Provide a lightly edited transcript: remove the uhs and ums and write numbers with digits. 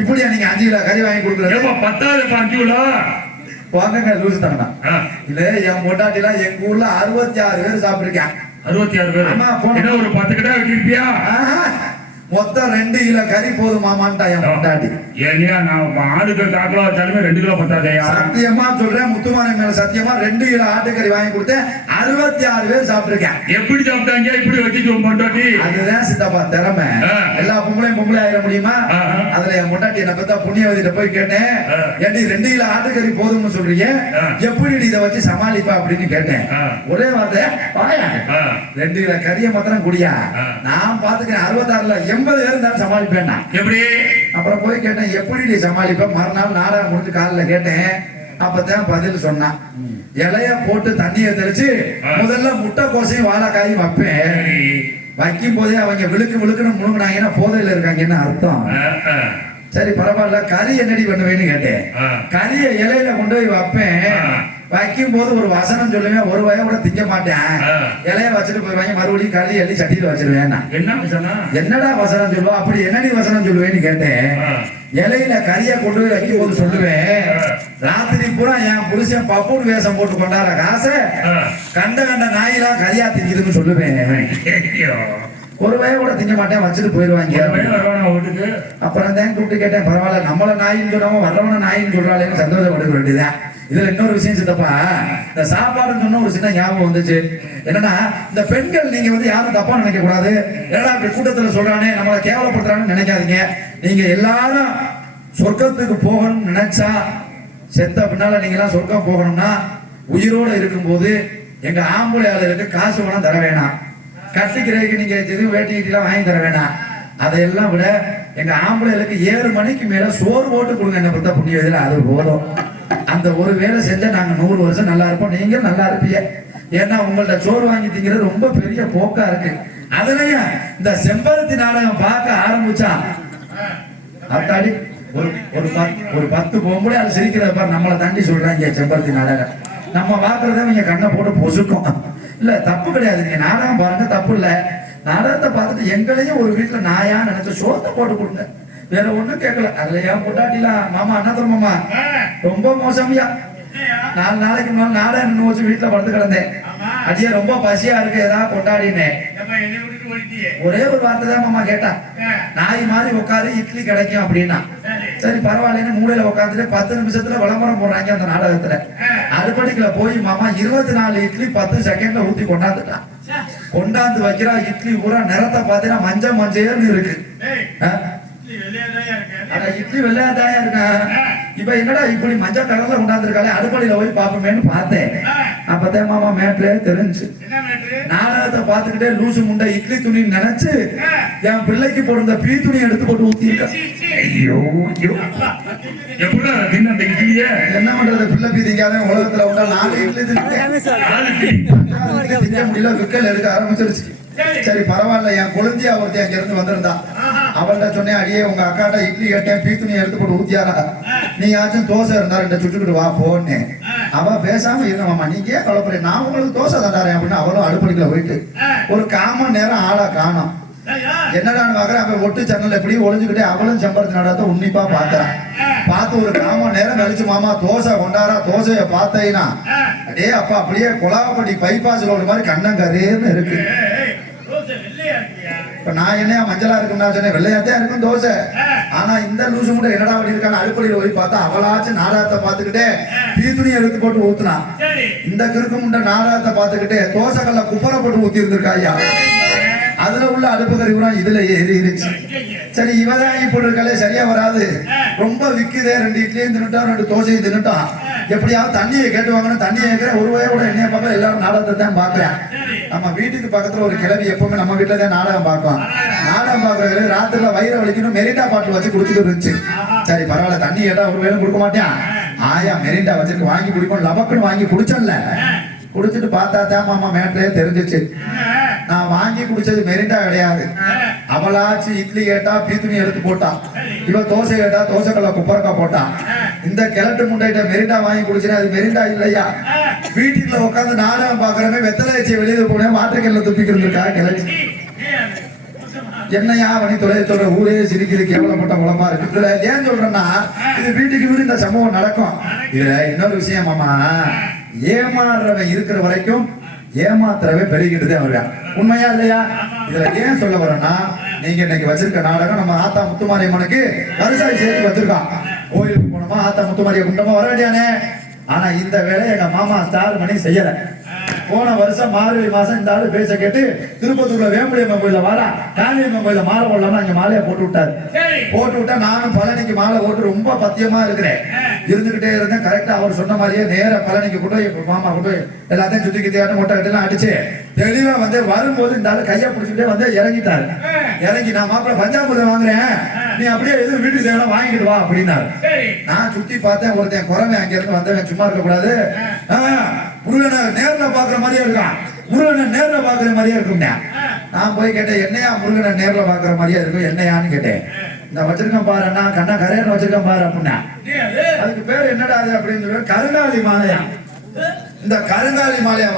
இப்படியா நீங்க 5 கிலோ கறி வாங்கி கொடுக்குறது? 10 கிலோ வாங்க லூசு தானே. இல்ல என் பொட்டாட்டிலாம் எங்க ஊர்ல 66 பேர் சாப்பிட்டுருக்கேன். 66 பேர்? ஆமா. போன ஒரு 10 கிலோ வெட்டிருப்பியா? மொத்தம் 2 கிலோ கறி போதுமாமான்ட்டா என் பொட்டாட்டி. ஏனியா நான் ஆடுக்கு காக்கிலோ வச்சாலுமே 2 கிலோ பத்தாதையா? சத்தியமா சொல்றேன், முத்துமாரி மேல சத்தியமா 2 கிலோ ஆட்டுக்கறி வாங்கி கொடுத்தேன். 66 பேர் சாப்பிட்டுருக்கேன். எப்படி சாப்பிட்டாங்க? இப்படி வச்சு பொண்டாட்டி? அதுதான் சித்தப்பா திறமை. எல்லா பொம்பளையும் பொம்பளை ஆயிட முடியுமா? அதுல என் பொண்டாட்டி என்ன பத்தா புண்ணியவதிட்ட போய் கேட்டேன், ஏண்டி 2 கிலோ ஆட்டுக்கறி போதும்னு சொல்றீங்க, எப்படி இதை வச்சு சமாளிப்பா அப்படின்னு கேட்டேன். ஒரே வார்த்தை, 2 கிலோ கறியை மாத்திரம் குடியா, நான் பாத்துக்கிறேன் 66ல 80 பேர் இருந்தாலும் சமாளிப்பேன். எப்படி? அப்புறம் போய் கேட்டேன், எப்படி நீ சமாளிப்ப? மறுநாள் நாடகம் முடிஞ்சு காலில் கேட்டேன். அப்பதான் பதில் சொன்னான். இலைய போட்டு தண்ணியை தெளிச்சு முதல்ல முட்டை கோசையும் வாழைக்காயும் வைப்பேன். வைக்கும் போதே அவங்க விழுக்குன்னு முழுங்கினாங்கன்னா போதையில இருக்காங்கன்னு அர்த்தம். சரி பரவாயில்ல, கறி என்னடி பண்ணுவேன்னு கேட்டேன். கறியை இலையில கொண்டு போய் வைப்பேன். வைக்கும் போது ஒரு வசனம் சொல்லுவேன், ஒரு வய கூட திங்க மாட்டேன். இலைய வச்சுட்டு போய் மறுபடியும் கறி எள்ளி சட்டியில வச்சிருவேன். என்னடா வசனம் சொல்லுவா? அப்படி என்னடி வசனம் சொல்லுவேன்னு கேட்டேன். இலையில கறியை கொண்டு போய் வைக்கும் போது சொல்லுவேன், ராத்திரி பூரா என் புருஷன் பப்புன்னு வேஷம் போட்டு கொண்டாட காசை கண்ட நாயெல்லாம் கறியா திங்குதுன்னு சொல்லுவேன். ஒரு வய கூட திங்க மாட்டேன், வச்சுட்டு போயிருவாங்க. அப்புறம் தான் கூப்பிட்டு கேட்டேன், பரவாயில்ல நம்மள நாயின்னு சொல்லாம வர்றவன நாயின்னு சொல்றாளேன்னு சந்தோஷப்பட வேண்டியதான். இதுல இன்னொரு விஷயம் சித்தப்பா, இந்த சாப்பாடுன்னு சொன்ன ஒரு சின்ன ஞாபகம் வந்துச்சு. என்னன்னா, இந்த பெண்கள் நீங்க யாரும் தப்பா நினைக்க கூடாது. ஏன்னா இப்படி கூட்டத்துல சொல்றானே நம்மளை கேவலப்படுத்துறான்னு நினைக்காதீங்க. நீங்க எல்லாரும் சொர்க்கத்துக்கு போகணும்னு நினைச்சா, செத்த பின்னால நீங்க எல்லாம் சொர்க்கம் போகணும்னா உயிரோட இருக்கும்போது எங்க ஆம்பளை ஆளுகளுக்கு காசு பணம் தர வேணாம். கட்டிக்கிறதுக்கு நீங்க எதுவும் வேட்டிலாம் வாங்கி தர வேணாம். அதையெல்லாம் விட எங்க ஆம்பளைகளுக்கு 7 மணிக்கு மேல சோறு போட்டு கொடுங்க. என்ன பத்தா புண்ணியதில்லை, அது போதும். அந்த ஒரு வேலை செஞ்சா நாங்க 100 வருஷம் நல்லா இருப்போம். நீங்க நல்லா இருப்பீங்க. ஏன்னா உங்கள்ட்ட சோறு வாங்கி திங்கிறது ரொம்ப பெரிய போக்கா இருக்கு. அதுலயும் இந்த செம்பருத்தி நாடகம் பார்க்க ஆரம்பிச்சா அத்தாடி ஒரு 10 பொம்பளை அது சிரிக்கிறத பாரு, நம்மளை தாண்டி சொல்றாங்க செம்பருத்தி நாடகம். நம்ம பாக்குறத நீங்க கண்ணை போட்டு பொசுக்கும். இல்ல தப்பு கிடையாது, நீங்க நாடகம் பாருங்க, தப்பு இல்ல. நாடகத்தை பார்த்துட்டு எங்களையும் ஒரு வீட்டுல நாயா நினைச்ச சோத்தை போட்டு கொடுங்க, வேற ஒண்ணும் கேட்கல. அதுல ஏன் பொட்டாட்டிலாம் மாமா அண்ணா மாமா ரொம்ப மோசமியா. 4 நாளைக்கு முன்னாள் நாடகம் வச்சு வீட்டுல படுத்து கிடந்தேன். அடியே ரொம்ப பசியா இருக்கு, ஏதாவது கொண்டாடினேன். ஒரே ஒரு வார்த்தை தான் மாமா கேட்டா, நாய் மாதிரி உட்காரு இட்லி கிடைக்கும் அப்படின்னா. சரி பரவாயில்லன்னு மூலையில உட்காந்துட்டு 10 நிமிஷத்துல விளம்பரம் போடுறாங்க அந்த நாடகத்துல. அடுப்படிக்குள்ள போய் மாமா 24 இட்லி 10 செகண்ட்ல ஊத்தி கொண்டாந்துட்டான். கொண்டாந்து வைக்கிறா, இட்லி பூரா நிறத்தை பார்த்தீங்கன்னா மஞ்சள் இருக்கு. இட்லி வெள்ளையாதாயா இருக்கா? இப்ப என்னடா இப்படி மஞ்சள் கலர்ல கொண்டாந்துருக்காளே, அடுப்படியில போய் பாப்போமேன்னு பார்த்தேன். அப்பதான் மாமா மேட்ல தெரிஞ்சு நாடகத்தை பார்த்துக்கிட்டே லூசு முண்டை இட்லி துணி நினைச்சு என் பிள்ளைக்கு போடுற பீ துணி எடுத்து போட்டு ஊத்தி இருக்க. ஐயோ என்ன பண்றது, பிள்ளை பீதிக்காத உலகத்துல உண்டா 4 இட்லி முடியல, விக்கல் எடுக்க ஆரம்பிச்சிருச்சு. சரி பரவாயில்ல, என் குழந்தையா ஒருத்தி அங்க இருந்து வந்திருந்தா. அவள்கிட்ட சொன்னேன், அடியே உங்க அக்காட்ட இட்லி கேட்டேன், பீ துணி எடுத்து போட்டு ஊத்தியாரா, நீயாச்சும் தோசை இருந்தா 2 சுட்டுக்கிட்டு வா போன்னு. அவ பேசாம இருந்த மாமா, நீங்க ஏன் கவலைப்படுறீங்க, நான் உங்களுக்கு தோசை தண்டாரேன் அப்படின்னு அவளும் அடுப்படிக்கல போயிட்டு ஒரு 1/4 மணி நேரம் ஆளா காணோம். என்னடான்னு பாக்குறேன், அப்ப ஒட்டு சன்னல் எப்படி ஒளிஞ்சுக்கிட்டே அவளும் செம்பருத்தி நாடகத்தை உன்னிப்பா பாக்குறான். பார்த்து ஒரு 1/4 மணி நேரம் கழிச்சு மாமா தோசை கொண்டாரா, தோசைய பார்த்தேன்னா அடே அப்பா அப்படியே கொலாப்பட்டி பைபாஸ் ரோடு மாதிரி கண்ணங்கரேன்னு இருக்கு. இப்ப நான் என்ன மஞ்சளா இருக்கும்னா சொன்னேன், வெள்ளையாத்தான் இருக்கும் தோசை. ஆனா இந்த லூசு கூட என்னடா அப்படி இருக்கான்னு அடுப்படியில போய் பார்த்தா அவளாச்சும் நாடகத்தை பார்த்துக்கிட்டே பீ துணியை எடுத்து போட்டு ஊத்துனா. இந்த கிறுக்கு முண்டை நாடகத்தை பார்த்துக்கிட்டே தோசை கல்ல குப்பரை போட்டு ஊத்தி இருந்திருக்கா ஐயா. அதுல உள்ள அடுப்பு கறி கூட இதுல ஏறிடுச்சு. சரி இவதான் இப்படி இருக்காலே சரியா வராது, ரொம்ப விக்குதே, 2 இட்லியும் தின்னுட்டான் 2 தோசையும் தின்னுட்டான், எப்படியாவது தண்ணியை கேட்டுவாங்கன்னு தண்ணியை கேட்கிறேன். ஒரு வய கூட என்னைய பார்க்க எல்லாரும் நாடகத்தை தான் பாக்குறேன். நம்ம வீட்டுக்கு பக்கத்துல ஒரு கிளவி எப்பவுமே நம்ம வீட்டுல தான் நாடகம் பார்ப்போம். நாடகம் பார்க்கறது ராத்திரில வயிறு வலிக்கணும் மெரிண்டா பாட்டில் வச்சு குடிச்சுட்டு இருந்துச்சு. சரி பரவாயில்ல, தண்ணி கேட்டா ஒரு வேலை கொடுக்க மாட்டேன், ஆயா மெரிண்டா வச்சிருக்கு வாங்கி குடிப்போம், லபக்குன்னு வாங்கி குடிச்சோம்ல. குடிச்சிட்டு பார்த்தா தான் மாமா மேட்லயே தெரிஞ்சிச்சு, நான் வாங்கி குடிச்சது மெரிண்டா கிடையாது. அவளாச்சு இட்லி கேட்டா பீ துணி எடுத்து போட்டான், இவ தோசை கேட்டா தோசை கல்ல குப்பரக்கா போட்டான். இந்த கிழட்டு முண்டைகிட்ட மெரிண்டா வாங்கி குடிச்சுன்னா அது மெரிண்டா இல்லையா. வீட்டுக்குள்ள உட்காந்து நாடகம் பாக்குறமே வெத்தலை வச்சு வெளியில போனேன், வாட்டர் கல்ல துப்பிக்கிட்டு இருக்கா கிளச்சி. என்னையா வணி தொலை சொல்ற ஊரே சிரிக்குது கேவலப்பட்ட குளமா இருக்கு. இதுல ஏன் சொல்றேன்னா இது வீட்டுக்கு வீடு இந்த சம்பவம் நடக்கும். இதுல இன்னொரு விஷயம் மாமா, ஏமாறுறவன் இருக்கிற வரைக்கும் ஏமாத்துறவே பெருகிட்டு வருவான். உண்மையா இல்லையா? இதுல ஏன் சொல்ல வரேன்னா, நீங்க இன்னைக்கு வச்சிருக்க நாடகம் நம்ம ஆத்தா முத்துமாரியம்மனுக்கு பரிசாய் சேர்த்து வச்சிருக்கோம். கோயிலுக்கு போனோமா ஆத்தா முத்துமாரிய குண்டமா வர வேண்டியானே. ஆனா இந்த வேலையை எங்க மாமா ஸ்டார் பண்ணி செய்யல. போன வருஷம் மார்கழி மாசம் இந்த ஆளு பேச்ச கேட்டு திருப்பத்தூர்ல வேம்புலியம்மன் கோயில வாரா காளியம்மன் கோயில மாலை போடலாமா அங்க மாலையை போட்டு விட்டாரு. போட்டு விட்டா நானும் பழனிக்கு மாலை போட்டு ரொம்ப பத்தியமா இருக்கிறேன். இருந்துகிட்டே இருந்தேன். கரெக்டா அவர் சொன்ன மாதிரியே நேர பழனிக்கு கொண்டு போய் மாமா கொண்டு போய் எல்லாத்தையும் சுத்தி கித்தியாட்டு மொட்டை கட்டெல்லாம் அடிச்சு தெளிவா வந்து வரும்போது இந்த ஆளு கையை பிடிச்சிட்டே வந்து இறங்கிட்டாரு. இறங்கி நான் மாப்பிள்ள பஞ்சாபுரம் வாங்குறேன், நீ அப்படியே எதுவும் வீட்டுக்கு தேவையான வாங்கிட்டு வா அப்படின்னாரு. நான் சுத்தி பார்த்தேன். ஒருத்தன் குறவன் அங்க இருந்து வந்தவன் சும்மா இருக்க கூடாது, முருகனை நேர்ல பாக்குற மாதிரியே இருக்கான், முருகனை நேர்ல பாக்குற மாதிரியே இருக்கும். நான் போய் கேட்டேன், என்னையா முருகனை நேர்ல பாக்குற மாதிரியே இருக்கும் என்னையான்னு கேட்டேன். இந்த வச்சிருக்கேன் பாரு அண்ணா, கண்ணா கரையன்னு வச்சிருக்கேன் பாரு அப்படின்னா. அதுக்கு பேர் என்னடா அது அப்படின்னு சொல்லி கருங்காலி மாலையா. இந்த கருங்காலி மாலையா